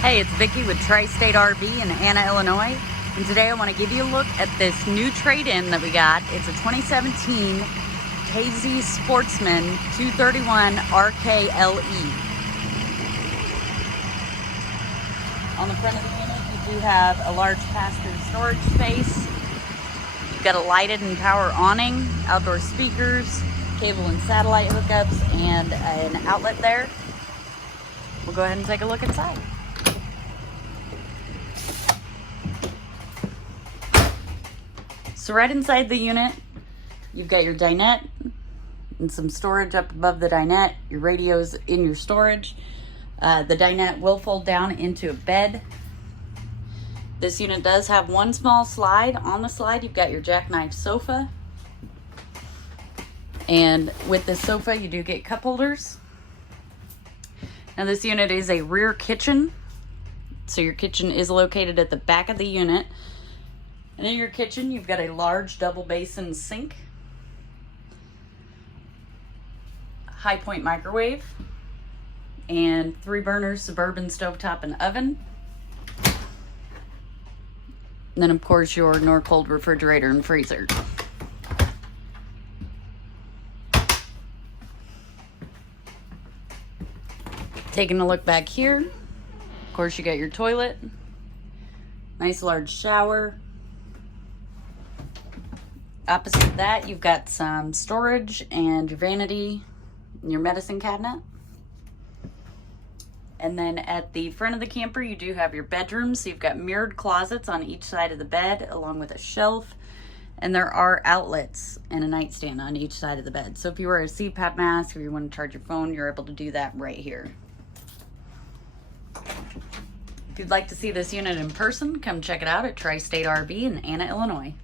Hey, it's Vicki with Tri-State RV in Anna, Illinois. And today I want to give you a look at this new trade-in that we got. It's a 2017 KZ Sportsman 231 RKLE. On the front of the unit, you do have a large pass-through storage space. You've got a lighted and power awning, outdoor speakers, cable and satellite hookups, and an outlet there. We'll go ahead and take a look inside. So right inside the unit, you've got your dinette and some storage up above the dinette. Your radio's in your storage. The dinette will fold down into a bed. This unit does have one small slide. On the slide, you've got your jackknife sofa. And with this sofa, you do get cup holders. Now this unit is a rear kitchen. So your kitchen is located at the back of the unit. And in your kitchen, you've got a large double basin sink, high point microwave, and 3-burner Suburban stovetop and oven. And then of course your Norcold refrigerator and freezer. Taking a look back here, of course you got your toilet, nice large shower. Opposite that, you've got some storage and your vanity and your medicine cabinet. And then at the front of the camper, you do have your bedroom. So you've got mirrored closets on each side of the bed, along with a shelf. And there are outlets and a nightstand on each side of the bed. So if you wear a CPAP mask or you want to charge your phone, you're able to do that right here. If you'd like to see this unit in person, come check it out at Tri-State RV in Anna, Illinois.